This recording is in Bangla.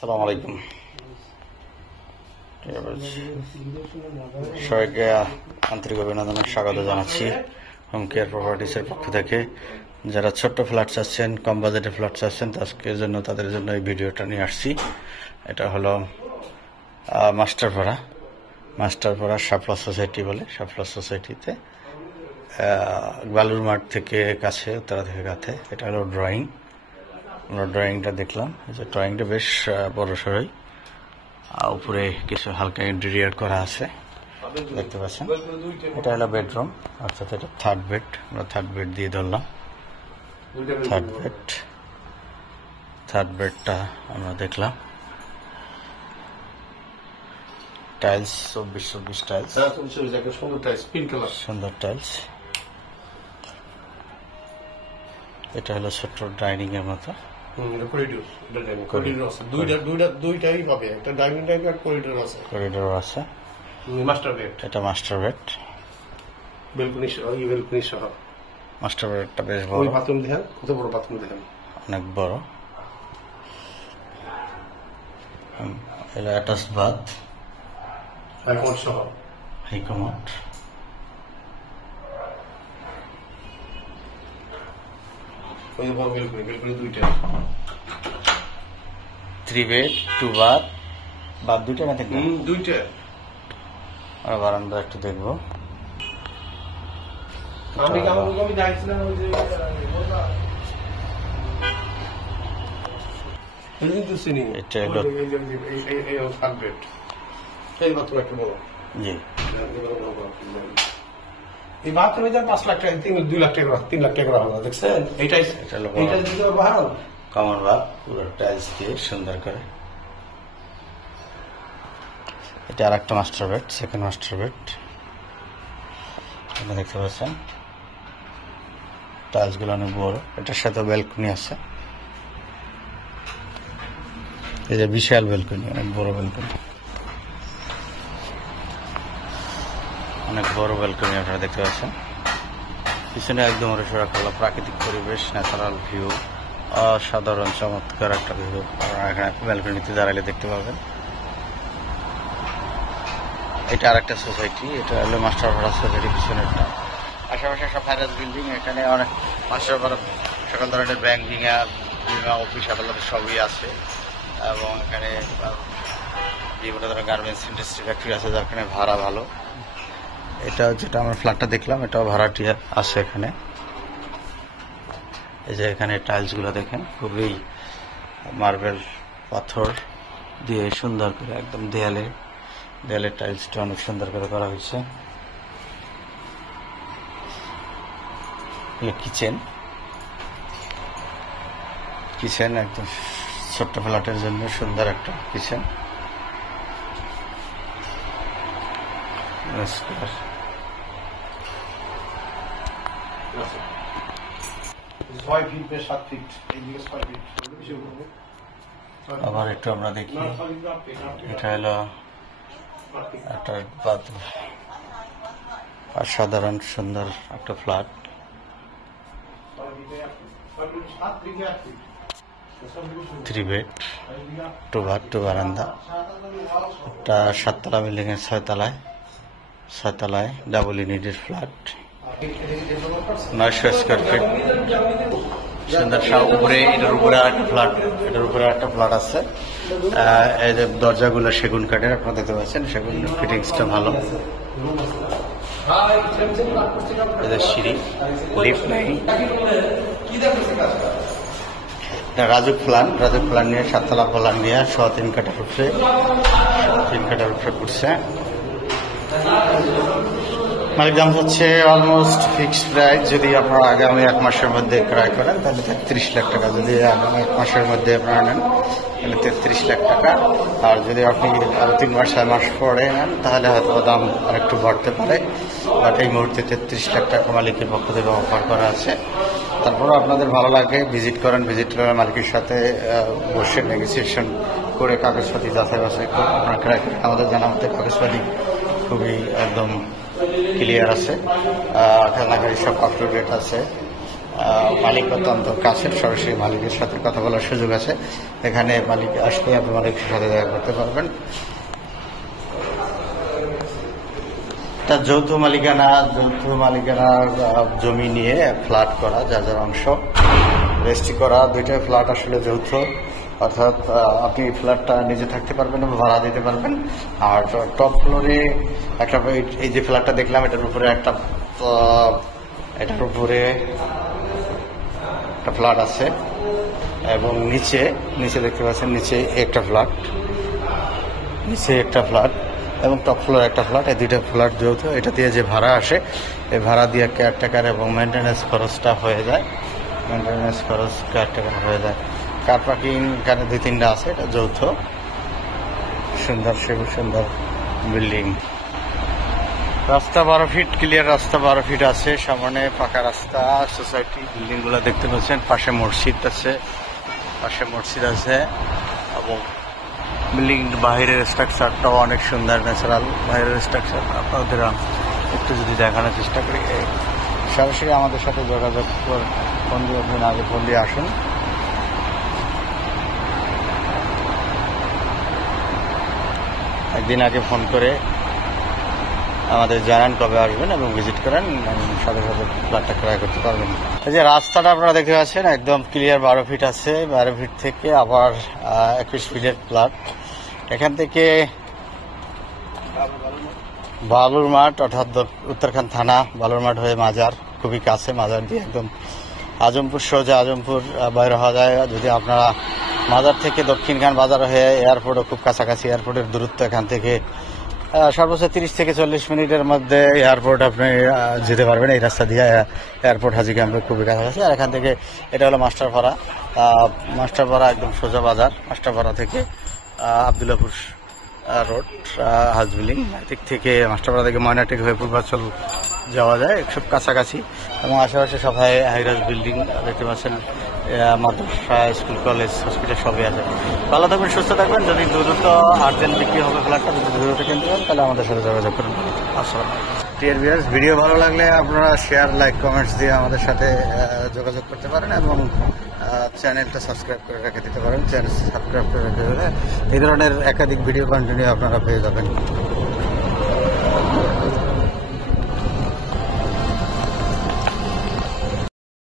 আসসালামু আলাইকুম। সবাইকে আন্তরিক অভিনন্দন স্বাগত জানাচ্ছি হোম কেয়ার প্রপার্টিসের পক্ষ থেকে। যারা ছোট্ট ফ্ল্যাট চাচ্ছেন, কম বাজেটে ফ্ল্যাট চাচ্ছেন, তাদের জন্য এই ভিডিওটা নিয়ে আসছি। এটা হলো মাস্টারপাড়া শাপলা সোসাইটি বলে। শাপলা সোসাইটিতে বালুর মাঠ থেকে কাছে, উত্তরা থেকে কাছে। এটা হলো ড্রয়িং। আমরা ড্রয়িংটা দেখলাম, যে ড্রয়িংটা বেশ বড় সড়ই। উপরে কিছু হালকা ইন্টেরিয়ার করা আছে, দেখতে পাচ্ছেন। এটা হলো বেডরুম, অর্থাৎ এটা থার্ড বেড। আমরা থার্ড বেড দিয়ে ধরলাম। থার্ড বেডটা আমরা দেখলাম। টাইলস 24 টাইলস, সুন্দর টাইলস। এটা হলো ছোট্ট ডাইনিং এর মতো করিডোর আছে। এটা মাস্টার বেড। মাস্টার বেডটা বেশ বড়, বাথরুম দেখেন কত বড় বাথরুম দেখেন, অনেক বড়। এটা attach bath, high commode. 3 bed 2 bath. Bath দুইটা না দেখবেন? দুইটা। আর বারান্দা একটু দেখবো। জি, এই বাথরুমে 5 লাখ টাকা, 2 লাখ টাকা, 3 লাখ টাকা হবে, দেখছেন? এইটাই কমন বাথ, পুরো টাইলস দিয়ে সুন্দর করে। এটা আর একটা master bed, second master bed. দেখতে পাচ্ছেন টাইলস গুলো অনেক বড়। এটার সাথে ব্যালকনি আছে। এই যে বিশাল ব্যালকনি, অনেক বড় ব্যালকনি, অনেক বড় ব্যালকনি আপনারা দেখতে পাচ্ছেন। পিছনে একদম খোলা প্রাকৃতিক পরিবেশ, ন্যাচারাল ভিউ, অসাধারণ চমৎকার একটা ভিউ আপনারা এখানে ব্যালকনিতে দাঁড়ালে দেখতে পাবেন। এটা আর একটা সোসাইটি, এটা হলো মাস্টারপাড়া সোসাইটি পিছনেরটা। আশেপাশে সব হাইরাইজ বিল্ডিং। এখানে অনেক মাস্টারপাড়া সকল ধরনের ব্যাংক, বিমা অফিস, আদালত সবই আছে। এবং এখানে বিভিন্ন ধরনের গার্মেন্টস ইন্ডাস্ট্রি ফ্যাক্টরি আছে, যার এখানে ভাড়া ভালো। এটা যেটা আমরা ফ্ল্যাটটা দেখলাম, এটাও ভাড়াটি আছে এখানে। এই যে এখানে টাইলস গুলো দেখেন, খুবই মার্বেল পাথর দিয়ে সুন্দর করে একদম দেয়ালের টাইলসটা অনেক সুন্দর করে করা হয়েছে। কিচেন একদম ছোট্ট ফ্ল্যাটের জন্য সুন্দর একটা কিচেন। আবার একটু আমরা দেখি, এটা হলো একটা অসাধারণ সুন্দর একটা ফ্ল্যাট। 3 বেড 2 বাথ 2 বারান্দা। একটা 7 তলা বিল্ডিং এর 6 তলায় ডাবল ইউনিটের ফ্ল্যাট, 900 স্কোয়ার ফিট। সুন্দর উপরে, এটার উপরে আরেকটা ফ্ল্যাট আছে। এই যে দরজাগুলো সেগুন কাঠের, আপনারা দেখতে পাচ্ছেন। সেগুন ফিটিংসটা ভালো। সিঁড়ি, লিফট নেই। রাজুক প্ল্যান নিয়ে 7 তলা প্ল্যান নিয়ে 3.5 কাঠার উপরে করছে। মালিক দাম হচ্ছে অলমোস্ট ফিক্সড প্রাইস। যদি আপনারা আগামী 1 মাসের মধ্যে ক্রয় করেন তাহলে 33 লাখ টাকা। যদি আগামী 1 মাসের মধ্যে আপনারা নেন তাহলে 33 লাখ টাকা। আর যদি আপনি আরো 3 মাস 4 মাস পরে নেন তাহলে হয়তো দাম আরেকটু বাড়তে পারে। বাট এই মুহূর্তে 33 লাখ টাকা মালিকের পক্ষ থেকে অফার করা আছে। তারপরেও আপনাদের ভালো লাগে, ভিজিট করেন। ভিজিট করে মালিকের সাথে বসে নেগোসিয়েশন করে কাগজপাতি যাচাই বাছাই করে আপনারা ক্রয় করেন। আমাদের জানা মতে কাগজপাতি খুবই একদম ক্লিয়ার আছে, খেলনাঘাড়ি সব আপ টু ডেট আছে। মালিক অত্যন্ত কাছের, সরাসরি মালিকের সাথে কথা বলার সুযোগ আছে। এখানে মালিক আসলে আপনি মালিকের সাথে দেখা করতে পারবেন। এটা যৌথ মালিকানার জমি নিয়ে ফ্ল্যাট করা, যার যার অংশ রেজিস্ট্রি করা। দুইটা ফ্ল্যাট আসলে যৌথ, অর্থাৎ আপনি ফ্ল্যাটটা নিজে থাকতে পারবেন এবং ভাড়া দিতে পারবেন। আর টপ ফ্লোরে একটা, এই যে ফ্ল্যাটটা দেখলাম এটার উপরে একটা ফ্ল্যাট আছে এবং নিচে দেখতে পাচ্ছেন নিচে একটা ফ্ল্যাট এবং টপ ফ্লোর একটা ফ্ল্যাট। এই দুইটা ফ্ল্যাট যৌথ। এটা দিয়ে যে ভাড়া আসে, এই ভাড়া দিয়ে কেয়ারটেকার এবং মেনটেন্যান্স খরচটা হয়ে যায়। কার পার্কিং এখানে 2-3টা আছে। এটা যৌথ, সুন্দর বিল্ডিং। রাস্তা 12 ফিট ক্লিয়ার, রাস্তা 12 ফিট আছে। সামনে পাকা রাস্তা, সোসাইটি বিল্ডিং গুলো দেখতে পাচ্ছেন। পাশে মসজিদ আছে এবং বিল্ডিং বাহিরের স্ট্রাকচারটাও অনেক সুন্দর, ন্যাচারাল বাইরের স্ট্রাকচার। আপনাদের একটু যদি দেখানোর চেষ্টা করি, সরাসরি আমাদের সাথে যোগাযোগ ফোন দিয়ে আসুন। একদিন আগে ফোন করে আমাদের জানান কবে আসবেন এবং ভিজিট করেন, সাথে ফ্ল্যাটটা ক্রয় করতে পারবেন। এই যে রাস্তাটা আপনারা দেখতে পাচ্ছেন একদম ক্লিয়ার, 12 ফিট আছে। 12 ফিট থেকে আবার 21 ফিটের ফ্ল্যাট। এখান থেকে বালুর মাঠ, অর্থাৎ উত্তরখান থানা বালুর মাঠ হয়ে মাজার খুবই কাছে। মাজার দিয়ে একদম আজমপুর, সোজা আজমপুর বাইরে হওয়া যায়। যদি আপনারা মাজার থেকে দক্ষিণখান বাজার হয়ে এয়ারপোর্টও খুব কাছাকাছি। এয়ারপোর্টের দূরত্ব এখান থেকে সর্বোচ্চ 30 থেকে 40 মিনিটের মধ্যে এয়ারপোর্ট আপনি যেতে পারবেন। এই রাস্তা দিয়ে এয়ারপোর্ট হাজি ক্যাম্পের খুবই কাছাকাছি। আর এখান থেকে এটা হলো মাস্টারপাড়া একদম সোজা বাজার। মাস্টারপাড়া থেকে আবদুল্লাপুর রোড, হাউস বিল্ডিং, এদিক থেকে মাস্টারপাড়া থেকে ময়নাটেক হয়ে পূর্বাঞ্চল যাওয়া যায়, খুব কাছাকাছি। এবং আশেপাশে সব হাইরাজ বিল্ডিং দেখতে পাচ্ছেন। মাদ্রাসা, স্কুল, কলেজ, হসপিটাল সবই আছে। ভালো থাকবেন, সুস্থ থাকবেন। যদি দ্রুত আর্জেন্ট বিক্রি হবে ফ্ল্যাটটা, যদি দ্রুত কিনতে পারেন তাহলে আমাদের সাথে যোগাযোগ করুন। আসসালাম। ডিয়ার ভিউয়ার্স, ভিডিও ভালো লাগলে আপনারা শেয়ার, লাইক, কমেন্টস দিয়ে আমাদের সাথে যোগাযোগ করতে পারেন এবং চ্যানেলটা সাবস্ক্রাইব করে রেখে দিতে পারেন। চ্যানেল সাবস্ক্রাইব করে রেখে দিলে এই ধরনের একাধিক ভিডিও কন্টিনিউ আপনারা পেয়ে যাবেন।